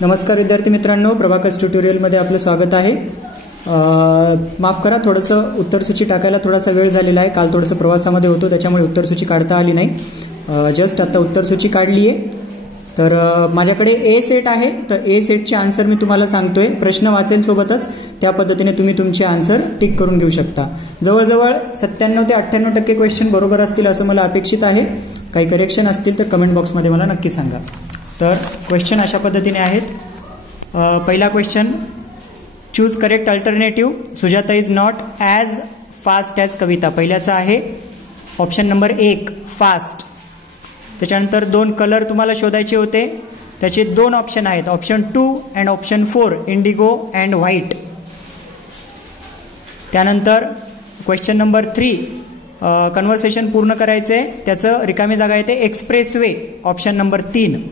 नमस्कार विद्यार्थी मित्रांनो, प्रभाकर्स ट्युटोरियलमध्ये आपलं स्वागत आहे. माफ करा, थोडंसं उत्तरसूची टाकायला थोडासा वेळ झालेला आहे. काल थोडंसं प्रवासामध्ये होतो, त्याच्यामुळे उत्तरसूची काढता आली नाही. जस्ट आता उत्तरसूची काढली आहे. तर माझ्याकडे ए सेट आहे. तर ए सेटचे आन्सर मी तुम्हाला सांगतोय. प्रश्न वाचेल सोबतच, त्या पद्धतीने तुम्ही तुमचे आन्सर टिक करून घेऊ शकता. जवळजवळ 97 ते 98% क्वेश्चन बरोबर असतील असं मला अपेक्षित आहे. काही करेक्शन असतील तर कमेंट बॉक्समध्ये मला नक्की सांगा. तर क्वेश्चन अशा पद्धतीने आहेत. पहिला question, choose correct alternative. Sujata is not as fast as Kavita. पहिल्याचा आहे ऑप्शन नंबर 1 फास्ट. त्याच्यानंतर 2 कलर तुम्हाला शोधायचे होते. त्याचे 2 ऑप्शन आहेत, option 2 and option 4 Indigo and white. त्यानंतर क्वेश्चन नंबर 3 कन्व्हर्सेशन पूर्ण करायचं आहे. त्याचं रिकामी जागा येते एक्सप्रेस वे, ऑप्शन नंबर 3.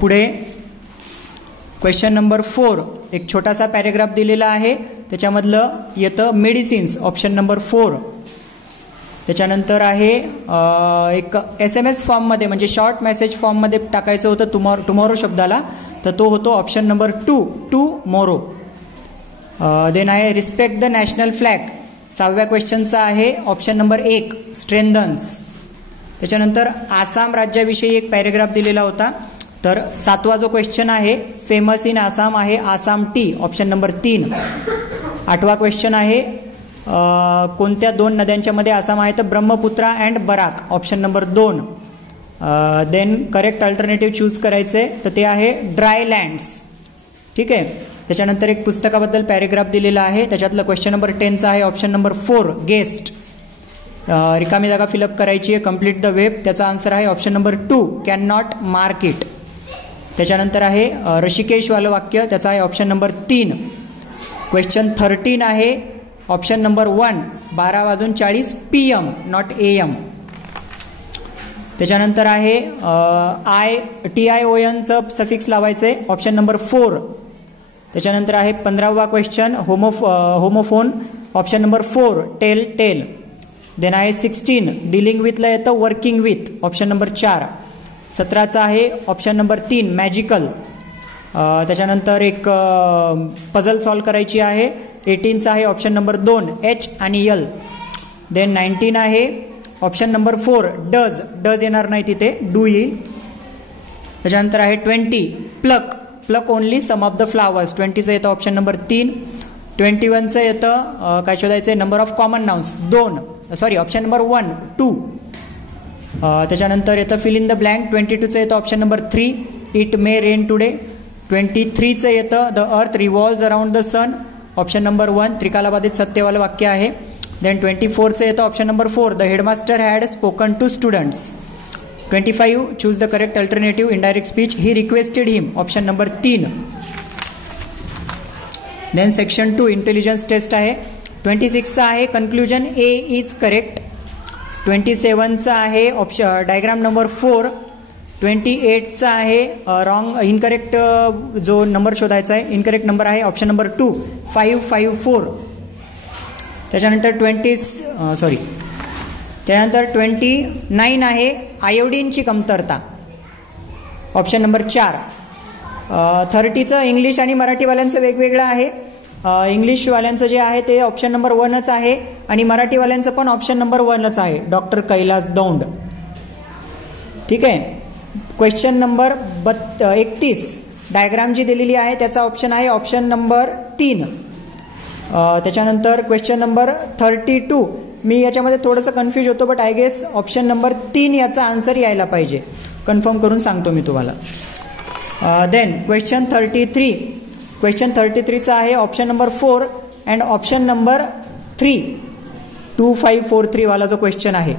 पुढे क्वेश्चन नंबर 4 एक छोटासा पॅरेग्राफ दिलेला आहे, त्याच्यामधलं येतं मेडिसिन्स, ऑप्शन नंबर 4. त्याच्यानंतर आहे एक SMS फॉर्ममध्ये म्हणजे शॉर्ट मेसेज फॉर्ममध्ये टाकायचं होतं टुमॉरो शब्दाला, तर तो होतो ऑप्शन नंबर 2 टुमॉरो. देन आहे रिस्पेक्ट द नॅशनल फ्लॅग. 6व्या क्वेश्चनचा आहे ऑप्शन नंबर 1 स्ट्रेंथन्स. त्याच्यानंतर आसाम राज्याविषयी एक पॅरेग्राफ दिलेला होता. तर 7वा जो क्वेश्चन आहे फेमस इन आसाम आहे आसाम टी, ऑप्शन नंबर 3. 8वा क्वेश्चन आहे कोणत्या 2 नद्यांच्या मध्ये आसाम आहे, तर Brahmaputra and Barak, option number 2. Then correct alternative choose करायचे, तर ते आहे ड्राय लँड्स. ठीक आहे. त्याच्यानंतर एक पुस्तकाबद्दल पॅरेग्राफ दिलेला आहे, त्याच्यातलं क्वेश्चन नंबर 10चा आहे ऑप्शन नंबर 4 गेस्ट. रिकामी जागा फिलअप करायची आहे, कम्प्लीट द वेब. त्याचा आन्सर आहे option number 2 can not mark it. त्याच्यानंतर आहे ऋषिकेशवालं वाक्य, त्याचा आहे ऑप्शन नंबर 3. क्वेश्चन 13 आहे option number 1 12:40 PM not AM. त्याच्यानंतर आहे TIONचं सफिक्स लावायचं आहे, ऑप्शन नंबर 4. त्याच्यानंतर आहे 15वा question homophone, option number 4 tail. Then आहे 16 डिलिंग विथला येतं वर्किंग विथ, ऑप्शन नंबर 4. 17चा आहे ऑप्शन नंबर 3 मॅजिकल. त्याच्यानंतर एक पझल सॉल्व करायची आहे. 18चा आहे ऑप्शन नंबर 2 H आणि L. देन 19 आहे ऑप्शन नंबर 4 डज येणार नाही तिथे, डू येईल. त्याच्यानंतर आहे 20 pluck only some of the flowers. 20चं येतं ऑप्शन नंबर 3. 21चं येतं काय शोधायचं आहे, number of common nouns 2, sorry option number 1 2. त्याच्यानंतर येतं फिल इन द ब्लँक. 22चं येतं option number 3 it may rain today. 23चं येतं the earth revolves around the sun, option number 1 त्रिकालाबाधित सत्यवालं वाक्य आहे. देन 24चं येतं option number 4 the headmaster had spoken to students. 25 choose the correct alternative indirect speech he requested him, option number 3. Then section 2 intelligence test आहे. 26चा आहे conclusion A is correct. 27चा आहे ऑप्शन डायग्राम नंबर 4. 28चा आहे wrong incorrect जो number शोधायचा आहे, incorrect number आहे ऑप्शन नंबर 2 554. त्याच्यानंतर 29 आहे आयोडीनची कमतरता, ऑप्शन नंबर 4. 30चं इंग्लिश आणि मराठीवाल्यांचं वेगवेगळं आहे. इंग्लिशवाल्यांचं जे आहे ते ऑप्शन नंबर 1च आहे आणि मराठीवाल्यांचं पण ऑप्शन नंबर 1च आहे, डॉक्टर कैलास दौंड. ठीक आहे. क्वेश्चन नंबर 31 डायग्राम जी दिलेली आहे त्याचा ऑप्शन आहे ऑप्शन नंबर 3. त्याच्यानंतर क्वेश्चन नंबर 32 मी याच्यामध्ये थोडंसं कन्फ्यूज होतो, but I guess option number 3 याचा आन्सर यायला पाहिजे. कन्फर्म करून सांगतो मी तुम्हाला. देन क्वेश्चन 33चा आहे option number 4 and option number 3 2543 वाला जो क्वेश्चन आहे.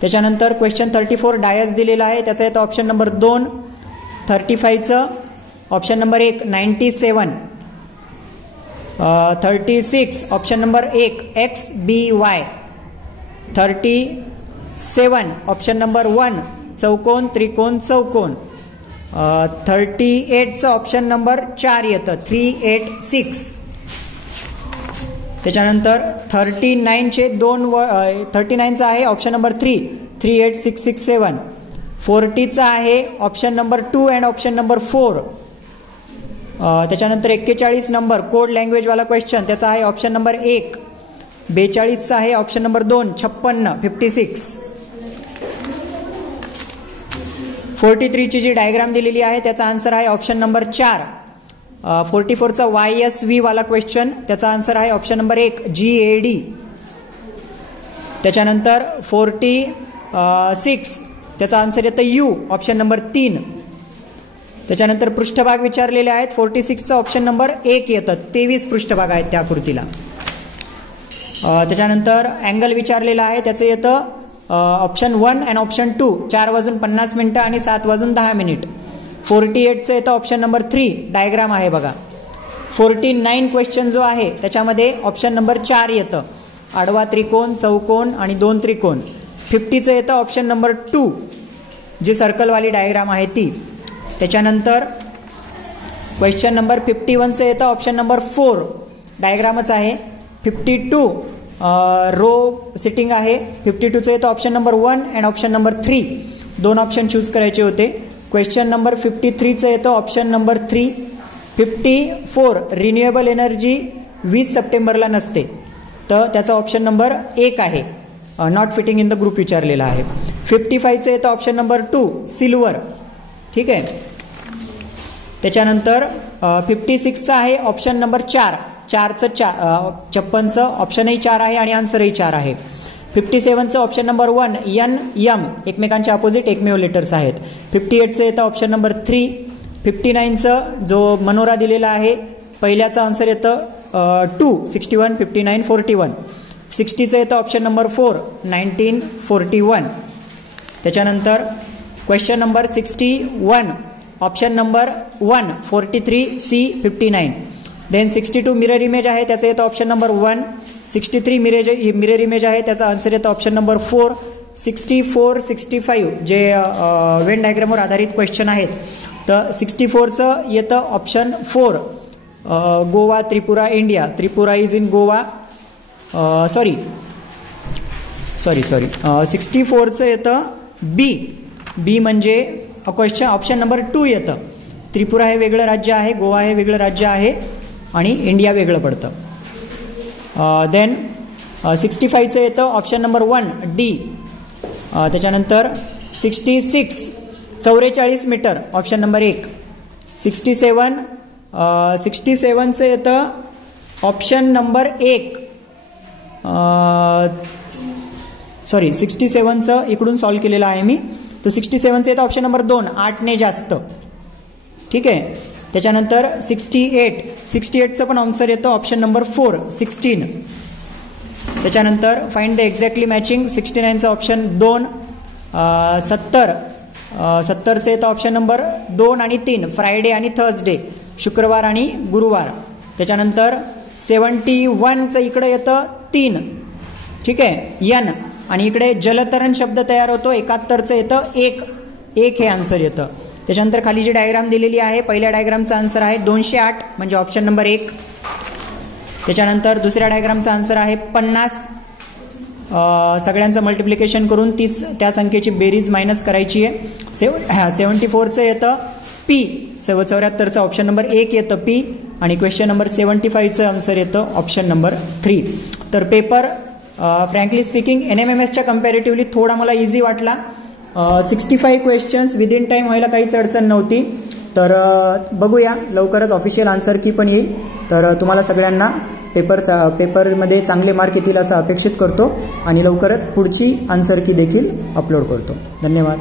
त्याच्यानंतर क्वेश्चन 34 डायस दिलेला आहे, त्याचा येतो ऑप्शन नंबर 2. 35चं option number 1 97. 36 option number 1 XBY. 37 option number 1 चौकोन त्रिकोण चौकोन. 38चं ऑप्शन नंबर 4 येतं 386. त्याच्यानंतर 39चे 2 39चा आहे ऑप्शन नंबर 3 38667. 40चा आहे option number 2 and option number 4. त्याच्यानंतर 41 नंबर कोड लँग्वेजवाला क्वेश्चन, त्याचा आहे ऑप्शन नंबर 1. 42चा आहे ऑप्शन नंबर 2 56 56. 43ची जी डायग्राम दिलेली आहे त्याचा आन्सर आहे ऑप्शन नंबर 4. 44चा YSV वाला क्वेश्चन, त्याचा आन्सर आहे ऑप्शन नंबर 1 GAD. त्याच्यानंतर 46 त्याचा आन्सर येतं U ऑप्शन नंबर 3. त्याच्यानंतर पृष्ठभाग विचारलेले आहेत. 46चा ऑप्शन नंबर 1 येतं, 23 पृष्ठभाग आहेत त्या आकृतीला. त्याच्यानंतर अँगल विचारलेला आहे, त्याचं येतं ऑप्शन 1 अँड ऑप्शन 2 4:50 आणि 7:10. 48चं येतं ऑप्शन नंबर 3, डायग्राम आहे बघा. 49 क्वेश्चन जो आहे त्याच्यामध्ये ऑप्शन नंबर 4 येतं, आडवा त्रिकोण, चौकोन आणि 2 त्रिकोण. 50चं येतं ऑप्शन नंबर 2, जी सर्कलवाली डायग्राम आहे ती. त्याच्यानंतर क्वेश्चन नंबर 51चं येतं ऑप्शन नंबर 4, डायग्रामच आहे. 52 रो सिटिंग आहे. 52चं येतं option number 1 and option number 3, 2 option choose करायचे होते. क्वेश्चन नंबर 53चं येतं ऑप्शन नंबर 3. 54 रिन्युएबल एनर्जी 20 सप्टेंबरला नसते, तर त्याचा ऑप्शन नंबर 1 आहे, not fitting in the group विचारलेला आहे. 55चं येतं ऑप्शन नंबर 2 सिल्वर. ठीक आहे. त्याच्यानंतर 56चा आहे ऑप्शन नंबर 4. 56चं ऑप्शनही 4 आहे आणि आन्सरही 4 आहे. 57चं ऑप्शन नंबर 1 NM, एकमेकांच्या अपोजिट एकमेव लेटर्स आहेत. 58चं येतं ऑप्शन नंबर 3. 59चं जो मनोरा दिलेला आहे पहिल्याचा आन्सर येतं 2 61 59 41. 60चं येतं ऑप्शन नंबर 4 1941. त्याच्यानंतर question number 61 option number 1 43C 59. Then 62 mirror image आहे, त्याचं येतं ऑप्शन नंबर 1. 63 मिरर इमेज आहे, त्याचा आन्सर येतं ऑप्शन नंबर 4. 64 65 जे वेन डायग्रामवर आधारित क्वेश्चन आहेत, तर 64चं येतं option 4 Goa Tripura India. Tripura is in Goa. Sorry 64चं येतं बी म्हणजे क्वेश्चन ऑप्शन नंबर 2 येतं. त्रिपुरा हे वेगळं राज्य आहे, गोवा हे वेगळं राज्य आहे आणि इंडिया वेगळं पडतं. देन 65चं येतं ऑप्शन नंबर 1 D. त्याच्यानंतर 66 44 मीटर ऑप्शन नंबर 1. 67चं येतं ऑप्शन नंबर 1. 67चं इकडून सॉल्व्ह केलेलं आहे मी, तर 67चं येतं ऑप्शन नंबर 2 8 ने जास्त. ठीक आहे. त्याच्यानंतर 68चं पण आन्सर येतं ऑप्शन नंबर 4 16. त्याच्यानंतर फाइंड द एक्झॅक्टली मॅचिंग 69चं ऑप्शन 2. 70चं येतं ऑप्शन नंबर 2 आणि 3 फ्रायडे आणि थर्सडे, शुक्रवार आणि गुरुवार. त्याच्यानंतर 71चं इकडे येतं 3. ठीक आहे N, आणि इकडे जलतरण शब्द तयार होतो. 71चं येतं 1 हे आन्सर येतं. त्याच्यानंतर खाली जी डायग्राम दिलेली आहे पहिल्या डायग्रामचा आन्सर आहे 208 म्हणजे ऑप्शन नंबर 1. त्याच्यानंतर दुसऱ्या डायग्रामचा आन्सर आहे 50. सगळ्यांचं मल्टिप्लिकेशन करून त्या संख्येची बेरीज मायनस करायची आहे. 74चं येतं P. 74चं ऑप्शन नंबर 1 येतं P आणि क्वेश्चन नंबर 75चं आन्सर येतं ऑप्शन नंबर 3. तर पेपर फ्रँकली स्पीकिंग NMMSच्या कम्पॅरेटिव्हली थोडा मला इझी वाटला. 65 क्वेश्चन्स विदिन टाईम व्हायला काहीच अडचण नव्हती. तर बघूया लवकरच ऑफिशियल आन्सर की पण येईल. तर तुम्हाला सगळ्यांना पेपरमध्ये चांगले मार्क येतील असं अपेक्षित करतो आणि लवकरच पुढची आन्सर की देखील अपलोड करतो. धन्यवाद.